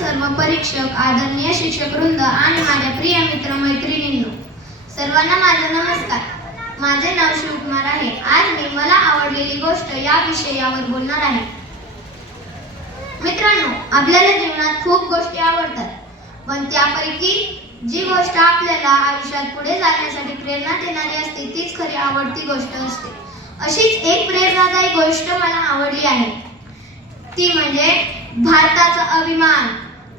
सर्व परीक्षक, आदरणीय शिक्षक वृंद आणि माझ्या प्रिय मित्र मैत्रिणींनो, सर्वांना माझा नमस्कार. माझे नाव शिवकुमार आहे. आज मी मला आवडलेली गोष्ट या विषयावर बोलणार आहे. मित्रांनो, आपल्याला जीवनात खूप गोष्टी आवडतात, पण त्यापैकी जी गोष्ट आपल्याला आयुष्यात पुढे जाण्यासाठी प्रेरणा देणारी असते तीच खरी आवडती गोष्ट असते. अशीच एक प्रेरणादायी गोष्ट मला आवडली आहे, ती म्हणजे भारताचा अभिमान,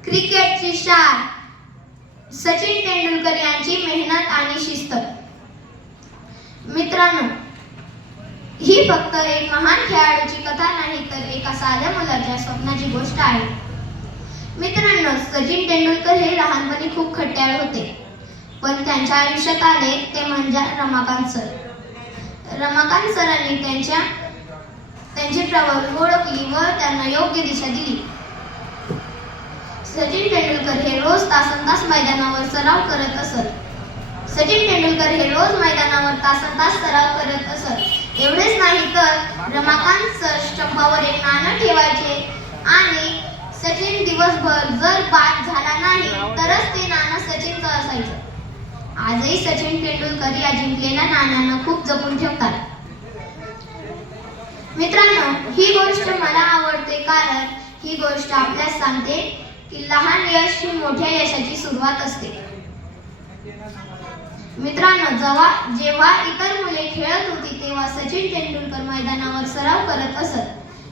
क्रिकेटची शान सचिन तेंडुलकर यांची मेहनत आणि शिस्त. मित्रांनो, ही फक्त एक महान खेळाडूची कथा नाही, तर एका साध्या मुलाच्या स्वप्नाची गोष्ट आहे. मित्रांनो, सचिन तेंडुलकर हे लहानपणी खूप खट्याळ होते, पण त्यांच्या आयुष्यात आले ते म्हणजे रमाकांत सर. रमाकांत सरांनी त्यांची प्रवृत्ती ओळखली व त्यांना योग्य दिशा दिली. सचिन तेंडुलकर हे रोज तासनतास मैदानावर सराव करत असत. सराव करत असत. एवढेच नाही तर रमाकांत सर स्टंपावर एक नाणं ठेवायचे आणि सचिन दिवसभर जर बाद झाला नाही तरच ते नाणं सचिनचं असायचं. आजही सचिन तेंडुलकर या जिंकलेल्या नाण्यांना खूप जपून ठेवतात. मित्रांनो, ही गोष्ट मला आवडते कारण ही गोष्ट आपल्याला सांगते की लहान यश ही मोठ्या यशाची सुरुवात असते. मित्रांनो, जेव्हा इतर मुले खेळत होती तेव्हा सचिन तेंडुलकर मैदानावर सराव करत असत.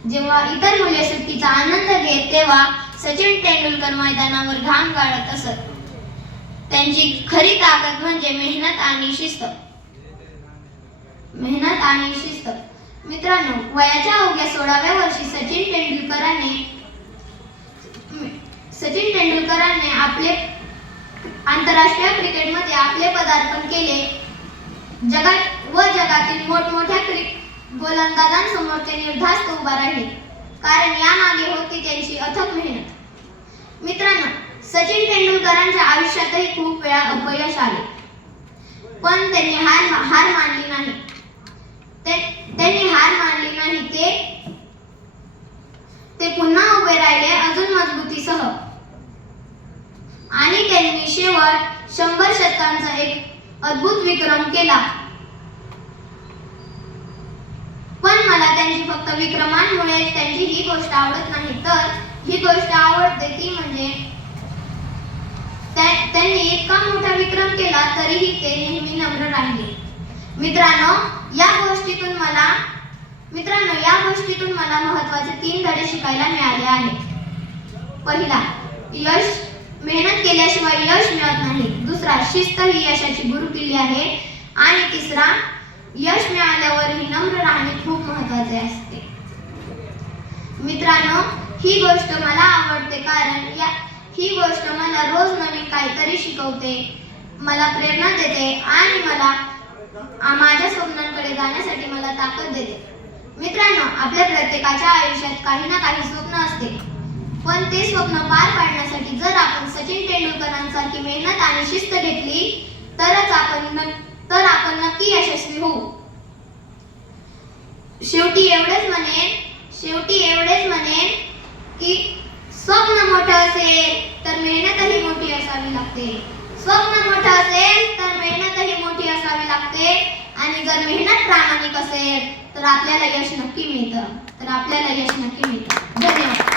जेव्हा इतर मुले सुट्टीचा आनंद घेत तेव्हा सचिन तेंडुलकर मैदानावर घाम गाळत असत. त्यांची खरी ताकद म्हणजे मेहनत आणि शिस्त. मित्रांनो, वयाच्या अवघ्या 16व्या वर्षी सचिन तेंडुलकरांनी आपले आंतरराष्ट्रीय क्रिकेटमध्ये आपले पदार्पण केले. जगातील मोठमोठ्या गोलंदाजांसमोर ते निर्धास्त उभा राहिले, कारण यामागे होती त्यांची अथक मेहनत. मित्रांनो, सचिन तेंडुलकरांच्या आयुष्यातही खूप वेळा अपयश आले, पण त्यांनी हार मानली नाही. ते पुन्हा उभे राहिले अजून मजबुतीसह आणि त्यांनी शेवट 100 शतकांचा एक अद्भुत विक्रम केला. पण मला त्यांची फक्त विक्रमांमुळेच त्यांची ही गोष्ट आवडत नाही, तर ही गोष्ट आवडते ती म्हणजे त्यांनी इतका मोठा विक्रम केला तरीही ते नेहमी नम्र राहिले. मित्रांनो, या गोष्टीतून मला महत्त्वाचे 3 धडे शिकायला मिळाले आहेत. पहिला, मेहनत केल्याशिवाय यश मिळत नाही. दुसरा, शिस्त ही यशाची गुरुकिल्ली आहे. आणि तिसरा, यश मिळाल्यावरही नम्र राहणे खूप महत्त्वाचे असते. मित्रांनो, ही गोष्ट मला आवडते कारण ही गोष्ट मला रोज नवीन काहीतरी शिकवते, मला प्रेरणा देते आणि मला माझ्या स्वप्नांकडे जाण्यासाठी मला ताकद देते. मित्रांनो, आपल्या प्रत्येकाच्या आयुष्यात काही ना काही स्वप्न असते, पण ते स्वप्न पार पाडण्यासाठी जर आपण सचिन तेंडुलकरांसारखी मेहनत आणि शिस्त घेतली तर आपण नक्की यशस्वी होऊ. शेवटी एवढेच म्हणेन की स्वप्न मोठं असेल तर मेहनतही मोठी असावी लागते. आणि जर मेहनत प्रामाणिक असेल तर आपल्याला यश नक्की मिळतं. धन्यवाद.